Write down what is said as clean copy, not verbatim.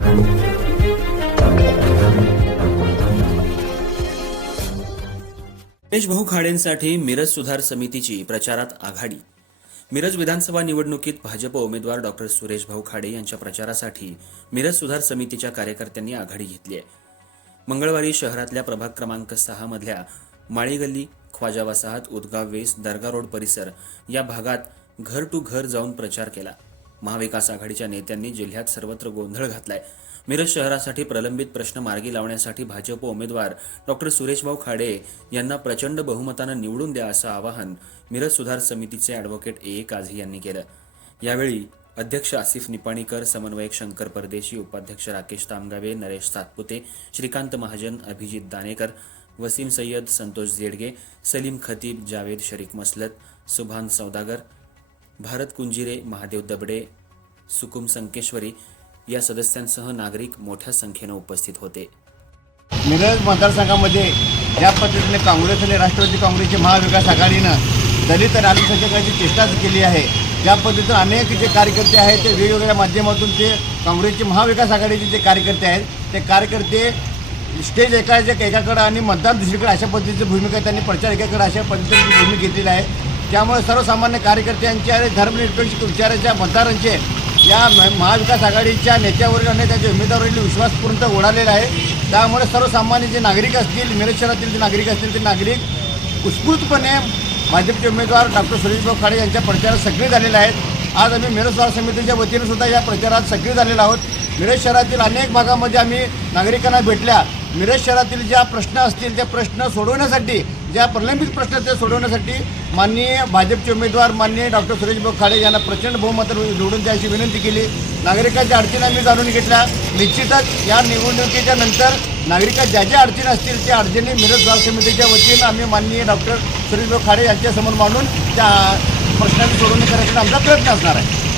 सुरेश भाऊ खाडेंसाठी मिरज सुधार समितीची प्रचारात आघाडी। मिरज विधानसभा निवडणुकीत भाजप उमेदवार डॉक्टर सुरेश भाऊ खाडे यांच्या प्रचारासाठी मिरज सुधार समितीच्या कार्यकर्त्यांनी आघाडी घेतली आहे। मंगळवारी शहरातल्या प्रभाग क्रमांक 6 मधल्या माळी गल्ली, ख्वाजा वसाहत, उदगाव वेस, दर्गा रोड परिसर या भागात घर टू घर जाऊन प्रचार केला। महाविकास आघाडीच्या नेत्यांनी जिल्ह्यात सर्वत्र गोंधळ घातलाय। मिरज शहरासाठी प्रलंबित प्रश्न मार्गी लावण्यासाठी भाजप उमेदवार डॉक्टर सुरेश भाऊ खाडे यांना प्रचंड बहुमतानं निवडून द्या असं आवाहन मिरज सुधार समितीचे ॲडव्होकेट ए काझी यांनी केलं। यावेळी अध्यक्ष आसिफ निपाणीकर, समन्वयक शंकर परदेशी, उपाध्यक्ष राकेश तामगावे, नरेश सातपुते, श्रीकांत महाजन, अभिजित दानेकर, वसीम सय्यद, संतोष जेडगे, सलीम खतीब, जावेद शरीक मसलत, सुभान सौदागर, भारत कुंजिरे, महादेव दबडे, सुकुम संकेश्वरी या सदस्यांसह नागरिक मोठ्या संख्येने उपस्थित होते। मिरज मतदारसंघामध्ये ज्या पद्धतीने काँग्रेस आणि राष्ट्रवादी काँग्रेसची महाविकास आघाडीनं दलित आणि अल्पसंख्याकांची चेष्टा केली आहे, ज्या पद्धतीने अनेक जे कार्यकर्ते आहेत ते वेगवेगळ्या माध्यमातून ते काँग्रेसचे महाविकास आघाडीचे जे कार्यकर्ते आहेत ते कार्यकर्ते स्टेज एकाकडे आणि मतदान दुसरीकडे अशा पद्धतीची भूमिका, त्यांनी प्रचार एकाकडे अशा पद्धतीची भूमिका घेतलेली आहे। त्यामुळे सर्वसामान्य कार्यकर्त्यांचे आणि धर्मनिरपेक्ष विचाराच्या मतदारांचे या महाविकास आघाडीच्या नेत्यावरील आणि त्यांच्या उमेदवारावरील विश्वास पूर्ण उडालेला आहे। त्यामुळे सर्वसामान्य जे नागरिक असतील, मिरज शहरातील जे नागरिक असतील ते नागरिक उत्स्फूर्तपणे भाजपचे उमेदवार डॉक्टर सुरेश भाऊ खाडे यांच्या प्रचारात सक्रिय झालेले आहेत। आज आम्ही मिरज सुधार समितीच्या वतीने सुद्धा या प्रचारात सक्रिय झालेलो आहोत। मिरज शहरातील अनेक भागामध्ये आम्ही नागरिकांना भेटल्या। मिरज शहरातील ज्या प्रश्न असतील ते प्रश्न सोडवण्यासाठी, ज्या प्रलंबित प्रश्न ते सोडवण्यासाठी माननीय भाजपचे उमेदवार माननीय डॉक्टर सुरेश भाऊ खाडे यांना प्रचंड बहुमताने निवडून द्यायची विनंती केली। नागरिकांच्या अडचणी आम्ही जाणून घेतल्या। निश्चितच या निवडणुकीच्या नंतर नागरिकांच्या ज्या ज्या अडचणी असतील त्या अडचणी मिरज सुधार समितीच्या वतीनं आम्ही माननीय डॉक्टर सुरेश भाऊ खाडे यांच्यासमोर मांडून त्या प्रश्नांची सोडवणूक करण्यासाठी आमचा प्रयत्न असणार आहे।